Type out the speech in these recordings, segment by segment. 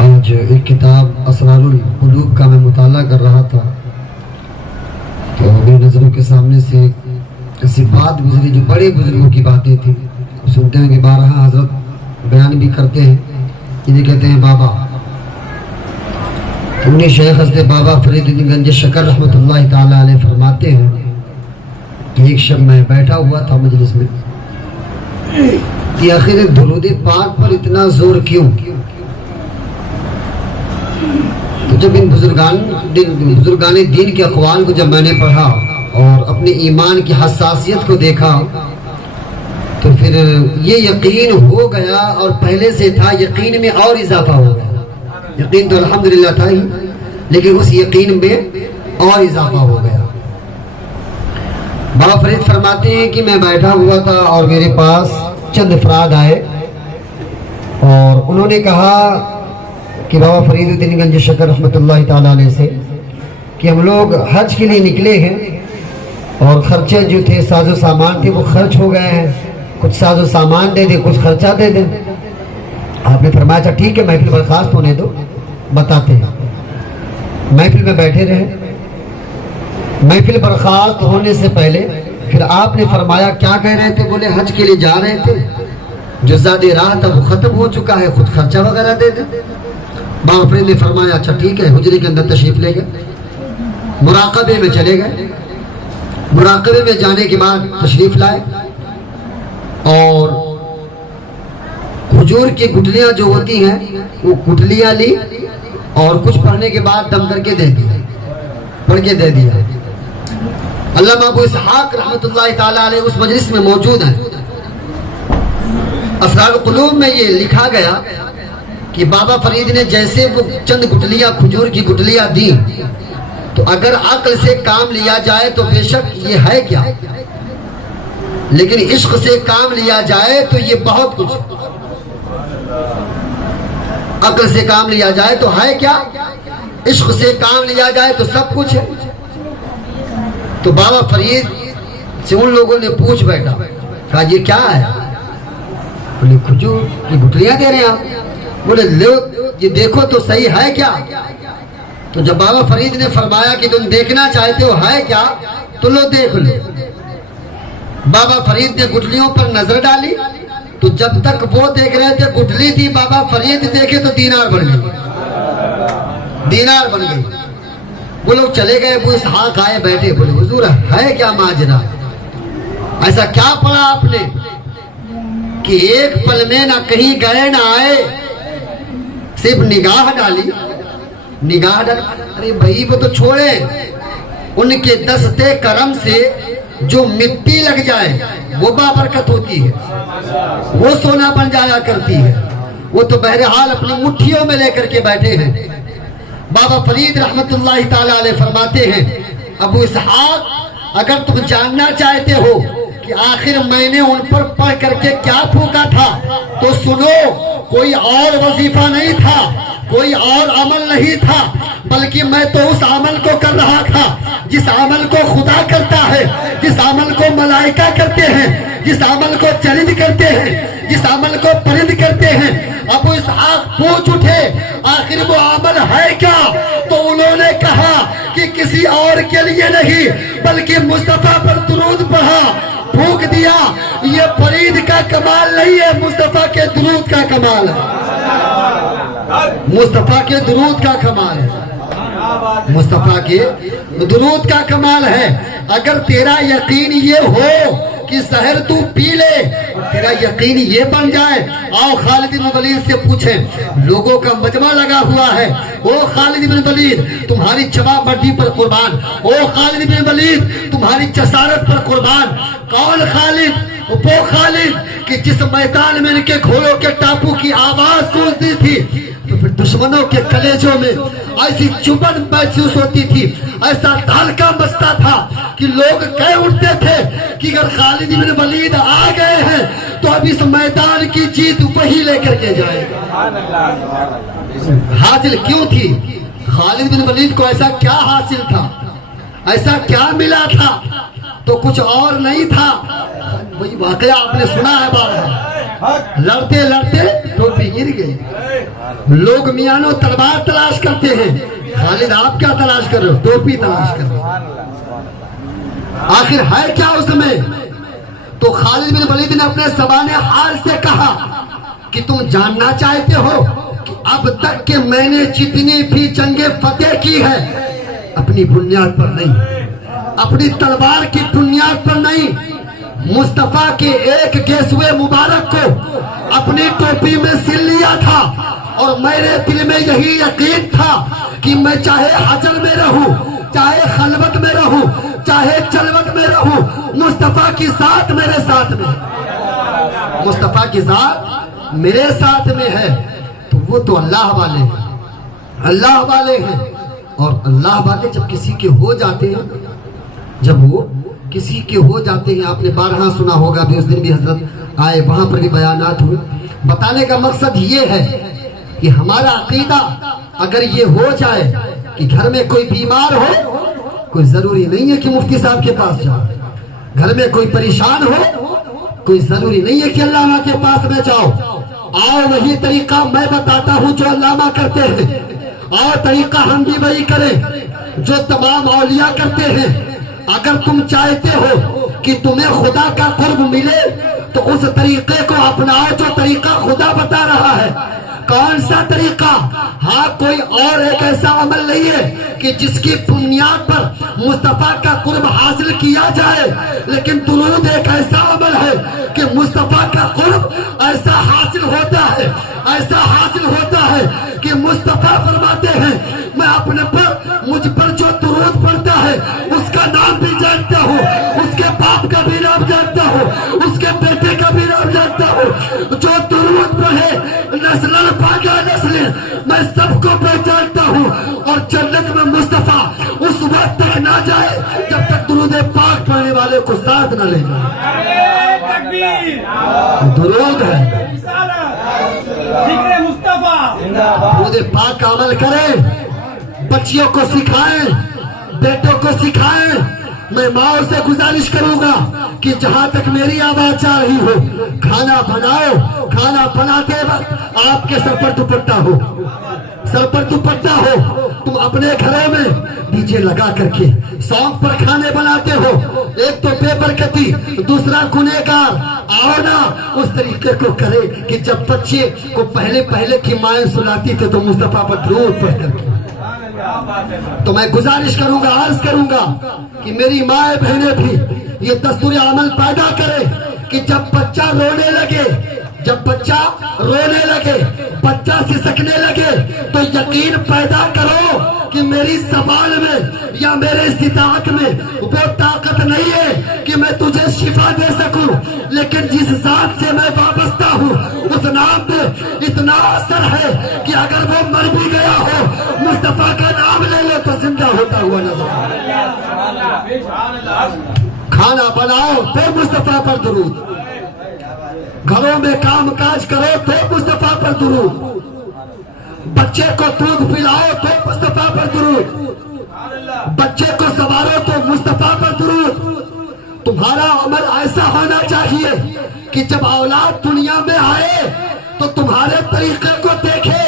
آج ایک کتاب اسرار القلوب کا میں مطالعہ کر رہا تھا تو میری نظروں کے سامنے سے ایسی بات گزری جو بڑے بزرگوں کی باتیں تھیں. سنتے ہیں کہ بارہا حضرت بیان بھی کرتے ہیں. انہیں کہتے ہیں بابا. انہیں شیخ حضرت بابا فرید الدین گنج شکر رحمۃ اللہ تعالی علیہ فرماتے ہیں کہ ایک شب میں بیٹھا ہوا تھا مجلس میں کہ آخر درود پاک پر اتنا زور کیوں. تو جب ان بزرگان دین کے اقوال کو جب میں نے پڑھا اور اپنے ایمان کی حساسیت کو دیکھا تو پھر یہ یقین ہو گیا اور پہلے سے تھا یقین میں اور اضافہ ہو گیا. یقین تو الحمدللہ تھا ہی لیکن اس یقین میں اور اضافہ ہو گیا. بابا فرید فرماتے ہیں کہ میں بیٹھا ہوا تھا اور میرے پاس چند افراد آئے اور انہوں نے کہا کہ بابا فرید الدین گنج شکر رحمۃ اللہ تعالیٰ علیہ سے کہ ہم لوگ حج کے لیے نکلے ہیں اور خرچے جو تھے ساز و سامان تھے وہ خرچ ہو گئے ہیں. کچھ ساز و سامان دے دیں کچھ خرچہ دے دیں. آپ نے فرمایا اچھا ٹھیک ہے محفل برخاست ہونے دو بتاتے ہیں. محفل میں بیٹھے رہے. محفل برخاست ہونے سے پہلے پھر آپ نے فرمایا کیا کہہ رہے تھے. بولے حج کے لیے جا رہے تھے جو زیادہ راہ تھا وہ ختم ہو چکا ہے خود خرچہ وغیرہ دے دیں. بابا فرید نے فرمایا اچھا ٹھیک ہے. حجرے کے اندر تشریف لے گئے. مراقبے میں چلے گئے. مراقبے میں جانے کے بعد تشریف لائے اور کھجور کی گٹلیاں جو ہوتی ہیں وہ گٹلیاں لی اور کچھ پڑھنے کے بعد دم کر کے دے دیا. پڑھ کے دے دیا. علامہ ابو اسحاق رحمۃ اللہ تعالیٰ علیہ اس مجلس میں موجود ہیں. اسرار القلوب میں یہ لکھا گیا کہ بابا فرید نے جیسے وہ چند گٹلیاں کھجور کی گٹلیاں دی تو اگر عقل سے کام لیا جائے تو بے شک یہ ہے کیا لیکن عشق سے کام لیا جائے تو یہ بہت کچھ. عقل سے کام لیا جائے تو ہے کیا عشق سے کام لیا جائے تو سب کچھ ہے. تو بابا فرید سے ان لوگوں نے پوچھ بیٹھا کہا یہ کیا ہے. بولے کھجور کی گٹلیاں دے رہے ہیں آپ. بولے لو یہ دیکھو تو صحیح ہے کیا. تو جب بابا فرید نے فرمایا کہ تم دیکھنا چاہتے ہو ہے کیا تو لو دیکھ لو. بابا فرید نے گٹلیوں پر نظر ڈالی تو جب تک وہ دیکھ رہے تھے گٹلی تھی بابا فرید دیکھے تو دینار بن گئی. دینار بن گئی. وہ لوگ چلے گئے. ابو اسحاق آئے بیٹھے. بولے حضور ہے کیا ماجرا ایسا کیا پڑھا آپ نے کہ ایک پل میں نہ کہیں گئے نہ آئے صرف نگاہ ڈالی. نگاہ ڈالی. ارے بھائی وہ تو چھوڑے ان کے دستے کرم سے جو مٹی لگ جائے وہ بابرکت ہوتی ہے وہ سونا بن جایا کرتی ہے. وہ تو بہرحال اپنی مٹھیوں میں لے کر کے بیٹھے ہیں. بابا فرید رحمت اللہ تعالی علیہ فرماتے ہیں ابو اسحاق اگر تم جاننا چاہتے ہو کہ آخر میں نے ان پر پڑھ کر کے کیا پھونکا تھا تو سنو. کوئی اور وظیفہ نہیں تھا کوئی اور عمل نہیں تھا بلکہ میں تو اس عمل کو کر رہا تھا جس عمل کو خدا کرتا ہے جس عمل کو ملائکہ کرتے ہیں جس عمل کو چرند کرتے ہیں جس عمل کو پرند کرتے ہیں. ابو اسحاق پوچھ اٹھے آخر وہ عمل ہے کیا تو انہوں نے کہا کہ کسی اور کے لیے نہیں بلکہ مصطفیٰ پر درود پڑھا پھونک دیا. یہ فرید کا کمال نہیں ہے مصطفیٰ کے درود کا کمال ہے. مصطفیٰ کے درود کا کمال ہے. مصطفیٰ کے درود کا کمال ہے. اگر تیرا یقین یہ ہو کہ زہر تو پی لے اور تیرا یقین یہ بن جائے آؤ خالد بن ولید سے پوچھیں. لوگوں کا مجمع لگا ہوا ہے. او خالد بن ولید تمہاری جواب مڈی پر قربان. او خالد بن ولید تمہاری جسارت پر قربان. کون خالد؟ وہ خالد کہ جس میدان میں ان کے گھوڑوں کے ٹاپو کی آواز گونجتی تھی تو پھر دشمنوں کے کلیجوں میں ایسی چبن محسوس ہوتی تھی ایسا دھڑکا بجتا تھا کہ لوگ کہہ اٹھتے تھے کہ اگر خالد بن ولید آ گئے ہیں تو اب اس میدان کی جیت وہی لے کر کے جائے گا. حاصل کیوں تھی خالد بن ولید کو ایسا کیا حاصل تھا ایسا کیا ملا تھا تو کچھ اور نہیں تھا. وہی واقعہ آپ نے سنا ہے بار لڑتے لڑتے ٹوپی گر گئی. لوگ میانو تلوار تلاش کرتے ہیں، خالد آپ کیا تلاش کر رہے ہو؟ ٹوپی تلاش کر رہے ہو. آخر ہے کیا اس میں؟ تو خالد بن ولید نے اپنے زبان حال سے کہا کہ تم جاننا چاہتے ہو کہ اب تک کہ میں نے جتنی بھی جنگیں فتح کی ہے اپنی بنیاد پر نہیں، اپنی تلوار کی بنیاد پر نہیں، مصطفیٰ کے ایک گیسوے مبارک کو اپنی ٹوپی میں سل لیا تھا، اور میرے دل میں یہی یقین تھا کہ میں چاہے حجر میں رہوں، چاہے خلوت میں رہوں، چاہے چلوت میں رہوں، مصطفیٰ کی ذات میرے ساتھ میں، مصطفیٰ کی ذات میرے ساتھ میں ہے. تو وہ تو اللہ والے ہیں، اللہ والے ہیں. اور اللہ والے جب کسی کے ہو جاتے ہیں، جب وہ کسی کے ہو جاتے ہیں، آپ نے بارہا سنا ہوگا، بھی اس دن بھی حضرت آئے، وہاں پر بھی بیانات ہوئے. بتانے کا مقصد یہ ہے کہ ہمارا عقیدہ اگر یہ ہو جائے کہ گھر میں کوئی بیمار ہو، کوئی ضروری نہیں ہے کہ مفتی صاحب کے پاس جاؤ. گھر میں کوئی پریشان ہو، کوئی ضروری نہیں ہے کہ علامہ کے پاس میں جاؤ. آؤ وہی طریقہ میں بتاتا ہوں جو علامہ کرتے ہیں، اور طریقہ ہم بھی وہی کریں جو تمام اولیاء کرتے ہیں. اگر تم چاہتے ہو کہ تمہیں خدا کا قرب ملے تو اس طریقے کو اپناؤ جو طریقہ خدا بتا رہا ہے. کون سا طریقہ؟ ہاں کوئی اور ایک ایسا عمل نہیں ہے کہ جس کی بنیاد پر مصطفیٰ کا قرب حاصل کیا جائے، لیکن درود ایک ایسا عمل ہے کہ مصطفیٰ کا قرب ایسا حاصل ہوتا ہے، ایسا حاصل ہوتا ہے کہ مصطفیٰ فرماتے ہیں میں اپنے پر مجھ پر جو درود پڑھتا ہے اس کا نام بھی جانتا ہوں، اس کے باپ کا بھی نام جانتا ہوں، اس کے بیٹے کا بھی نام جانتا ہوں. جو درود پڑھے نسل پاگا نسل میں سب کو پہچانتا ہوں. اور جنت میں مصطفیٰ اس وقت تک نہ جائے جب تک درود پاک پڑھنے والے کو ساتھ نہ لے جائے. درود ہے، درود پاک کا عمل کریں، بچیوں کو سکھائیں، بیٹوں کو سکھائیں. میں ماں سے گزارش کروں گا کہ جہاں تک میری آواز جا رہی ہو، کھانا بناؤ، کھانا بناتے وقت آپ کے سر پر دوپٹہ ہو، سر پر دوپٹہ ہو. تم اپنے گھروں میں ڈی جے لگا کر کے سانگ پر کھانے بناتے ہو، ایک تو بے برکتی، دوسرا گنہگار. آؤ نا اس طریقے کو کرے کہ جب بچے کو پہلے کی مائیں سلاتی تھے تو مصطفیٰ پر درود پڑھ کر کے. تو میں گزارش کروں گا، عرض کروں گا کہ میری ماں بہنیں بھی یہ دستور عمل پیدا کرے کہ جب بچہ رونے لگے، جب بچہ رونے لگے، بچہ سسکنے لگے تو یقین پیدا کرو کہ میری زبان میں یا میرے استطاعت میں وہ طاقت نہیں ہے کہ میں تجھے شفا دے سکوں، لیکن جس ذات سے میں وابستہ ہوں اس نام میں اتنا اثر ہے کہ اگر وہ مر بھی گیا ہو مصطفیٰ کا نام لے لے تو زندہ ہوتا ہوا نظر آئے. کھانا بناؤ تو مصطفیٰ پر درود، گھروں میں کام کاج کرو تو مصطفیٰ پر درود، بچے کو دودھ پلاؤ تو مصطفیٰ پر درود، بچے کو سنوارو تو مصطفیٰ پر درود. تمہارا عمل ایسا ہونا چاہیے کہ جب اولاد دنیا میں آئے تو تمہارے طریقے کو دیکھے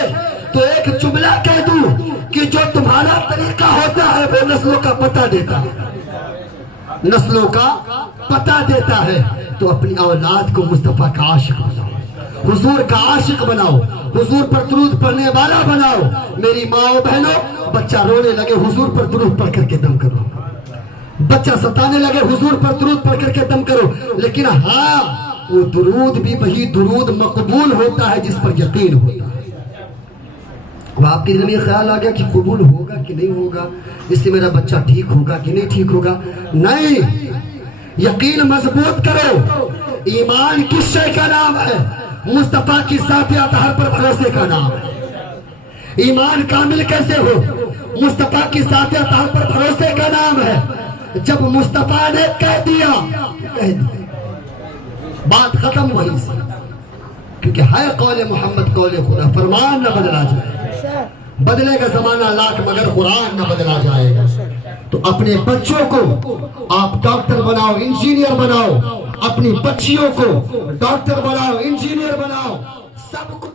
تو ایک جملہ کہہ دوں کہ جو تمہارا طریقہ ہوتا ہے وہ نسلوں کا پتہ دیتا ہے، نسلوں کا پتہ دیتا ہے. تو اپنی اولاد کو مصطفیٰ کا عاشق بناؤ، حضور کا عاشق بناؤ، حضور پر درود پڑھنے والا بناؤ. میری ماں بہنوں، بچہ رونے لگے حضور پر درود پڑھ کر کے دم کرو، بچہ ستانے لگے حضور پر درود پڑھ کر کے دم کرو. لیکن ہاں وہ درود بھی وہی درود مقبول ہوتا ہے جس پر یقین ہوتا ہے. اب آپ کے دل میں یہ خیال آ گیا کہ قبول ہوگا کہ نہیں ہوگا، اس سے میرا بچہ ٹھیک ہوگا کہ نہیں ٹھیک ہوگا. نہیں، یقین مضبوط کرو. ایمان کس شے کا نام ہے؟ مصطفیٰ کی ذات اطہر پر بھروسے کا نام ہے. ایمان کامل کیسے ہو؟ مصطفیٰ کی ذات اطہر پر بھروسے کا نام ہے. جب مصطفیٰ نے کہہ دیا بات ختم وہیں سے، کیونکہ ہے قول محمد قول خدا، فرمان نہ بدلا جائے. بدلے گا زمانہ لاکھ مگر قرآن نہ بدلا جائے گا. تو اپنے بچوں کو آپ ڈاکٹر بناؤ, انجینئر بناؤ, اپنی بچیوں کو ڈاکٹر بناؤ, انجینئر بناؤ, سب کو